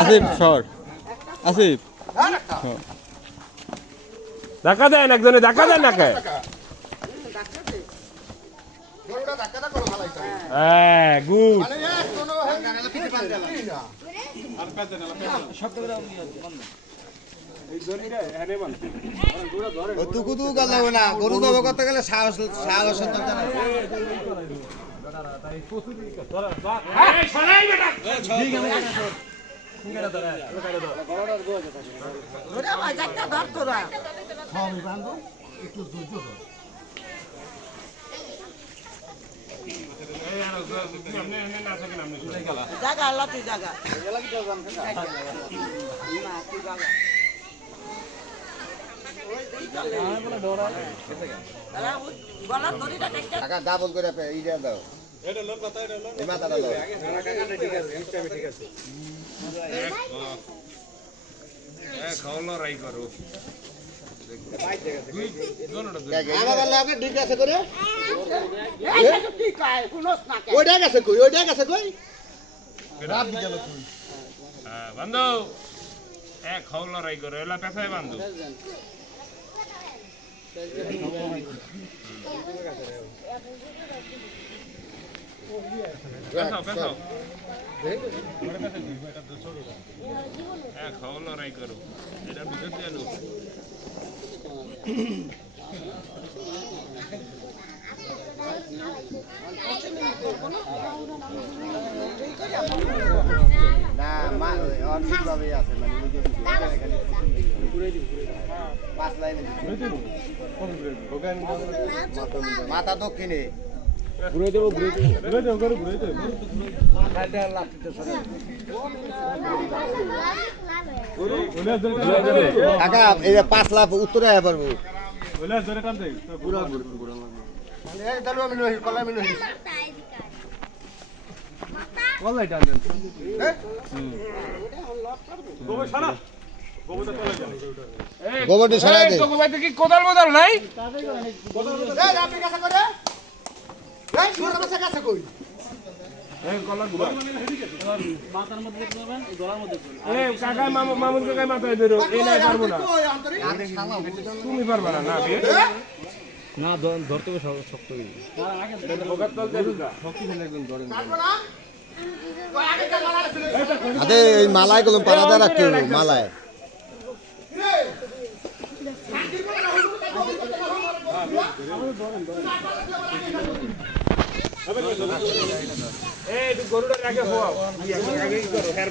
আসিফ সর আসিফ ধাক্কা দেন একজনে ধাক্কা দেন না কে হ্যাঁ গুড তুকুতু গেল না গরু জব করতে গেলে সাহস সাহস জায়গা আল্লাহ তুই জায়গা ডাবল করে ইটা দাও এই মাথাটা দাও খাওয়ালো রাই করো আমার লাগে ঠিক আছে করে ওইটা গেছে কই ওইটা গেছে কই বন্ধু খাওয়ালো রাই করো এলা পেছায় বন্ধু পেছাও পেছাও খাওয়ালো রাই করো এটার ভিতর দিয়ে আলো না মা অনেক ভাবে আছে মানে পাঁচ লাইনে মাথা দক্ষিণে ঘুরে দেবো ঘুরে দেবো কাকা এই 5 লাখ উত্তরে আয়া পারবো গোবরটি সরাই দে কি কোদাল মোদাল নাই কাকায় মামুন কাকায় মাথায় বেরো এই নাই পারবো না তুমি পারবা না না ধরতে হবে শক্ত আরে এই মালায় গুলো পারাদা রাখতে হবে মালায় গরুটা আগে হওয়া আগে করো হেয়ার